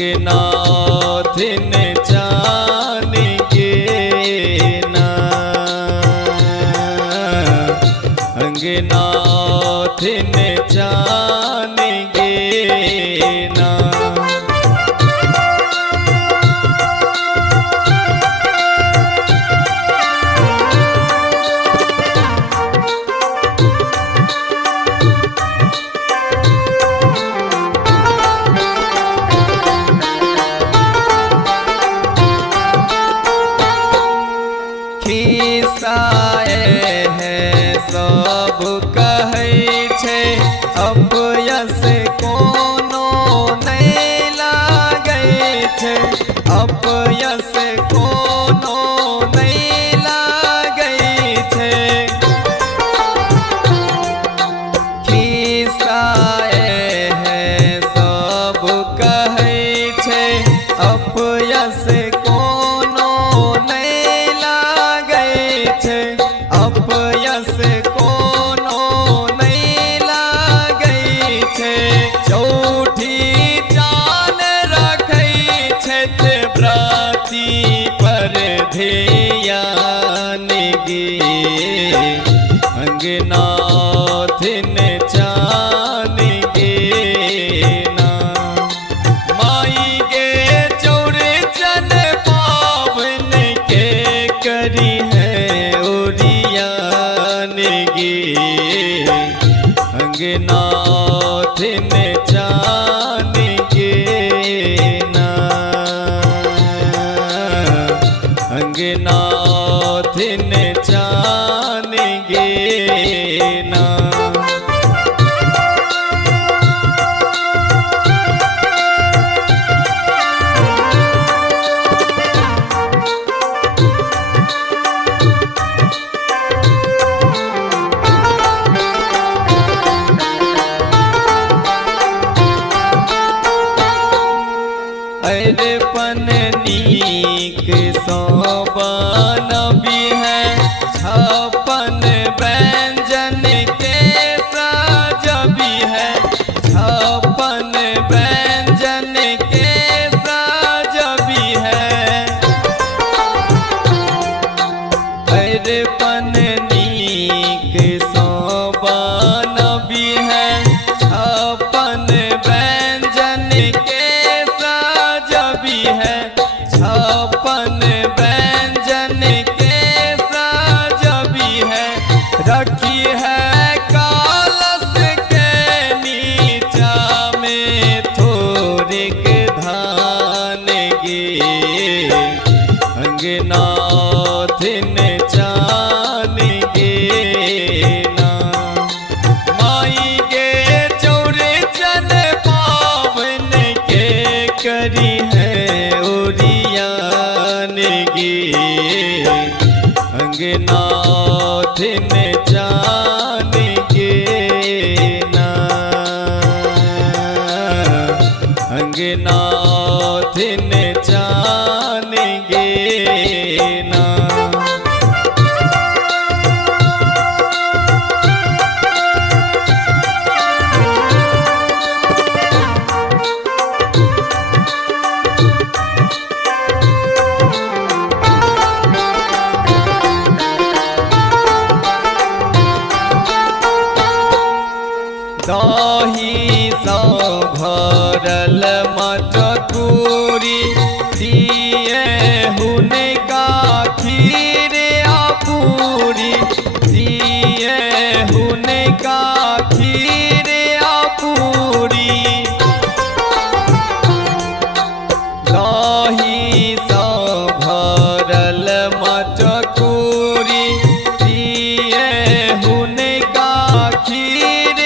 अंगनाथिन जान गे ना, अंगनाथिन जान गे ना। खिस्साए है सब कहै छै, अपयस कोनो नहीं लागै छै, अपयस कोनो नहीं लागै छै। खिस्साए है सब कहै छै, अपयस कोनो नहीं लागै छै, अपयस कोनो नहीं लागै छै। चौठी जान रखै छथि व्रती पर ध्यान गे, अंगनाथिन जान गे ना। माई गे चौरचन पावन के करी है ओरियान गे, अंगनाथिन जान गे ना, अंगनाथिन जान गे ना। अरपन नीक सोबन भी है, छप्पन व्यंजन के सजबी है, छप्पन व्यंजन के सजबी है। अरपन नीक सोबन भी है, छप्पन व्यंजन के सजबी है, छप्पन व्यंजन के सजबी है। रखी है कलश के नीचा में थोड़िक धान गे, अंगनाथिन जान गे ना। माई गे चौरचन पावन के करी है ओरियान गे, अंगनाथिन जान गे ना, अंगनाथिन जान गे ना। दही सौ भरल मटकूरी, दिए हुनका खीर पूरी, दिए हुनका खीर पूरी। दही सौ भरल मटकूरी, दिए हुनका खीर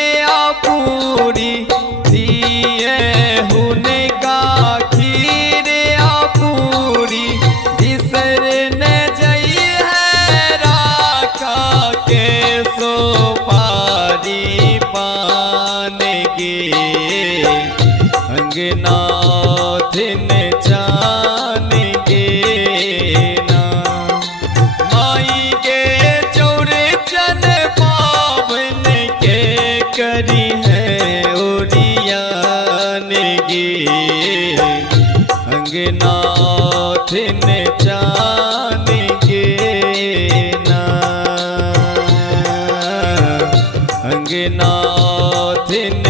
पूरी, दिए हुनका खीर पूरी। बिसर न जई है राखा के सोपारी पान गे, अंगनाथिन जान गे ना। माई गे चौरचन पावन के करी है ओरियान गे, अंगनाथिन चान के ना अंगनाथिन